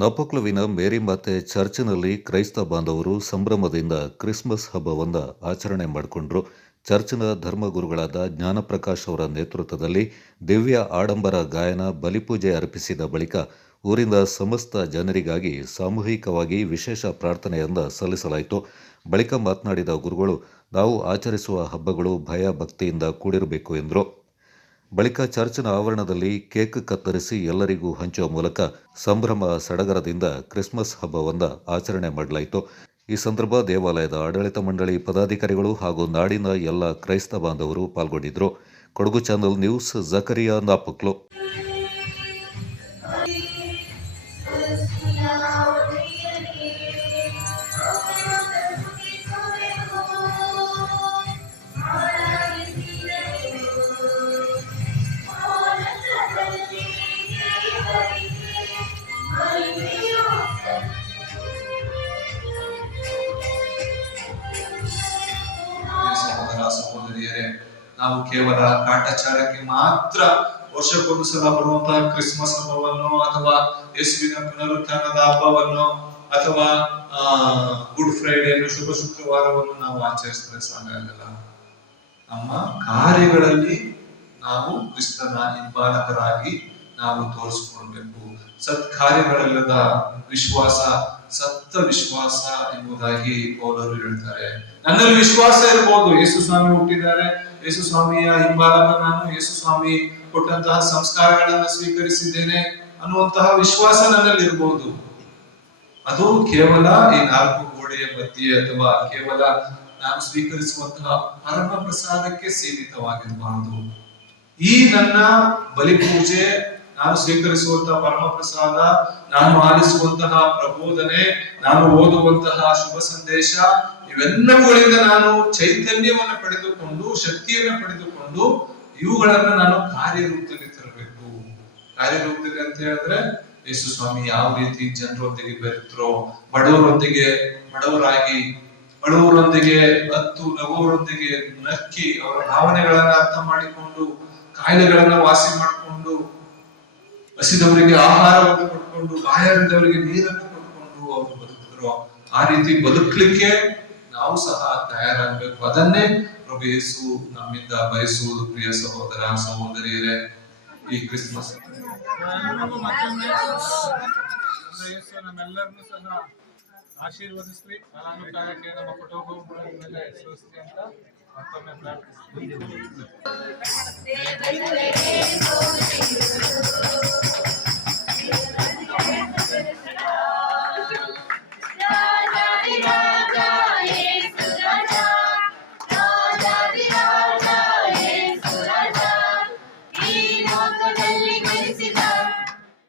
ನಾಪೋಕ್ಲುವಿನ ಮೇರಿ ಮಾತೆ ಚರ್ಚ್ನಲ್ಲಿ ಕ್ರೈಸ್ತ ಬಾಂಧವರು ಸಂಭ್ರಮದಿಂದ ಕ್ರಿಸ್ಮಸ್ ಹಬ್ಬವನ್ನು ಆಚರಣೆ ಮಾಡಿಕೊಂಡ್ರು. ಚರ್ಚ್ನ ಧರ್ಮಗುರುಗಳಾದ ಜ್ಞಾನಪ್ರಕಾಶ್ ಅವರ ನೇತೃತ್ವದಲ್ಲಿ ದಿವ್ಯ ಆಡಂಬರ ಗಾಯನ, ಬಲಿಪೂಜೆ ಅರ್ಪಿಸಿದ ಬಳಿಕ ಊರಿಂದ ಸಮಸ್ತ ಜನರಿಗಾಗಿ ಸಾಮೂಹಿಕವಾಗಿ ವಿಶೇಷ ಪ್ರಾರ್ಥನೆಯಿಂದ ಸಲ್ಲಿಸಲಾಯಿತು. ಬಳಿಕ ಮಾತನಾಡಿದ ಗುರುಗಳು, ನಾವು ಆಚರಿಸುವ ಹಬ್ಬಗಳು ಭಯ ಭಕ್ತಿಯಿಂದ ಕೂಡಿರಬೇಕು ಎಂದರು. ಬಳಿಕ ಚರ್ಚ್ನ ಆವರಣದಲ್ಲಿ ಕೇಕ್ ಕತ್ತರಿಸಿ ಎಲ್ಲರಿಗೂ ಹಂಚುವ ಮೂಲಕ ಸಂಭ್ರಮ ಸಡಗರದಿಂದ ಕ್ರಿಸ್ಮಸ್ ಹಬ್ಬವನ್ನು ಆಚರಣೆ ಮಾಡಲಾಯಿತು. ಈ ಸಂದರ್ಭ ದೇವಾಲಯದ ಆಡಳಿತ ಮಂಡಳಿ ಪದಾಧಿಕಾರಿಗಳು ಹಾಗೂ ನಾಡಿನ ಎಲ್ಲ ಕ್ರೈಸ್ತ ಬಾಂಧವರು ಪಾಲ್ಗೊಂಡಿದ್ದರು. Kodagu channel news, Zakariya Napoklu. ಸಹೋದರ ಸಹೋದರಿಯರೇ ನಾವು ಕೇವಲ ಕಾಟಾಚಾರಕ್ಕೆ ಮಾತ್ರ ವರ್ಷಕ್ಕೊಂದು ಸಲ ಬರುವಂತಹ ಕ್ರಿಸ್ಮಸ್ ಹಬ್ಬವನ್ನು ಅಥವಾ ಯೇಸುವಿನ ಪುನರುತ್ಥಾನದ ಹಬ್ಬವನ್ನು ಅಥವಾ ಗುಡ್ ಫ್ರೈಡೆ ಶುಭ ಶುಕ್ರವಾರವನ್ನು ನಾವು ಆಚರಿಸಿದ್ರೆ ಸಾಕಾಗಲ್ಲ. ನಮ್ಮ ಕಾರ್ಯಗಳಲ್ಲಿ ನಾವು ಕ್ರಿಸ್ತನ ಹಿಂಬಾಲಕರಾಗಿ ನಾವು ತೋರಿಸ್ಕೊಳ್ಬೇಕು ಸತ್ಕಾರ್ಯಗಳಲ್ಲದ ವಿಶ್ವಾಸ, ಸತ್ತ ವಿಶ್ವಾಸ ಎಂಬುದಾಗಿ ಪೌಲರು ಹೇಳ್ತಾರೆ. ನನ್ನಲ್ಲಿ ವಿಶ್ವಾಸ ಇರಬಹುದು ಯೇಸು ಸ್ವಾಮಿ ಹುಟ್ಟಿದ್ದಾರೆ. ಯೇಸು ಸ್ವಾಮಿಯ ಹಿಂಬಾಲಕ ನಾನು ಯೇಸು ಸ್ವಾಮಿ ಕೊಟ್ಟಂತಹ ಸಂಸ್ಕಾರಗಳನ್ನ ಸ್ವೀಕರಿಸಿದ್ದೇನೆ ಅನ್ನುವಂತಹ ವಿಶ್ವಾಸ ನನ್ನಲ್ಲಿ ಇರಬಹುದು ಅದು ಕೇವಲ ಈ ನಾಲ್ಕು ಗೋಡೆಯ ಮಧ್ಯೆ ಅಥವಾ ಕೇವಲ ನಾನು ಸ್ವೀಕರಿಸುವಂತಹ ಪರಮ ಪ್ರಸಾದಕ್ಕೆ ಸೀಮಿತವಾಗಿರಬಾರದು. ಈ ನನ್ನ ಬಲಿ ಪೂಜೆ ನಾನು ಸ್ವೀಕರಿಸುವಂತಹ ಪರಮ ಪ್ರಸಾದ ನಾನು ಆಲಿಸುವಂತಹ ಪ್ರಬೋಧನೆ, ನಾನು ಓದುವಂತಹ ಶುಭ ಸಂದೇಶ, ಇವೆಲ್ಲವುಗಳಿಂದ ನಾನು ಚೈತನ್ಯವನ್ನು ಪಡೆದುಕೊಂಡು, ಶಕ್ತಿಯನ್ನು ಪಡೆದುಕೊಂಡು ಇವುಗಳನ್ನ ನಾನು ಕಾರ್ಯರೂಪದಲ್ಲಿ ತರಬೇಕು. ಕಾರ್ಯರೂಪದಲ್ಲಿ ಅಂತ ಹೇಳಿದ್ರೆ ಯೇಸು ಸ್ವಾಮಿ, ಯಾವ ರೀತಿ ಜನರೊಂದಿಗೆ ಬೆರೆತರೋ, ಬಡವರೊಂದಿಗೆ, ಬಡವರಾಗಿ, ಬಡವರೊಂದಿಗೆ ಹತ್ತು ನಗುವರೊಂದಿಗೆ ನಕ್ಕಿ ಅವರ ಭಾವನೆಗಳನ್ನ ಅರ್ಥ ಮಾಡಿಕೊಂಡು, ಕಾಯಿಲೆಗಳನ್ನ ವಾಸಿ ಮಾಡಿಕೊಂಡು ಹಸಿದವರಿಗೆ ಆಹಾರವನ್ನು ಕೊಟ್ಕೊಂಡು, ಬಾಯಾರಿದವರಿಗೆ ನೀರನ್ನು ಕೊಟ್ಕೊಂಡು ಅವರು ಬದುಕಿದ್ರು. ಆ ರೀತಿ ಬದುಕಲಿಕ್ಕೆ ನಾವು ಸಹ ತಯಾರಾಗಬೇಕು. ಅದನ್ನೇ ಪ್ರಭು ಯೇಸು ನಮ್ಮಿಂದ ಬಯಸುವುದು, ಪ್ರಿಯ ಸಹೋದರ, ಸಹೋದರಿಯರೇ, ಈ ಕ್ರಿಸ್ಮಸ್. ನಮ್ಮೆಲ್ಲರನ್ನೂ ಸಹ ಆಶೀರ್ವದಿಸ್ರಿ. ಕಾಲಾನುಕಾಲಕ್ಕೆ ನಮ್ಮ ಕುಟುಂಬಗಳ ಮೇಲೆ ಸೋಸ್ರಿ ಅಂತ ಮತ್ತೊಮ್ಮೆ ಪ್ರಾರ್ಥಿಸ್ತೀನಿ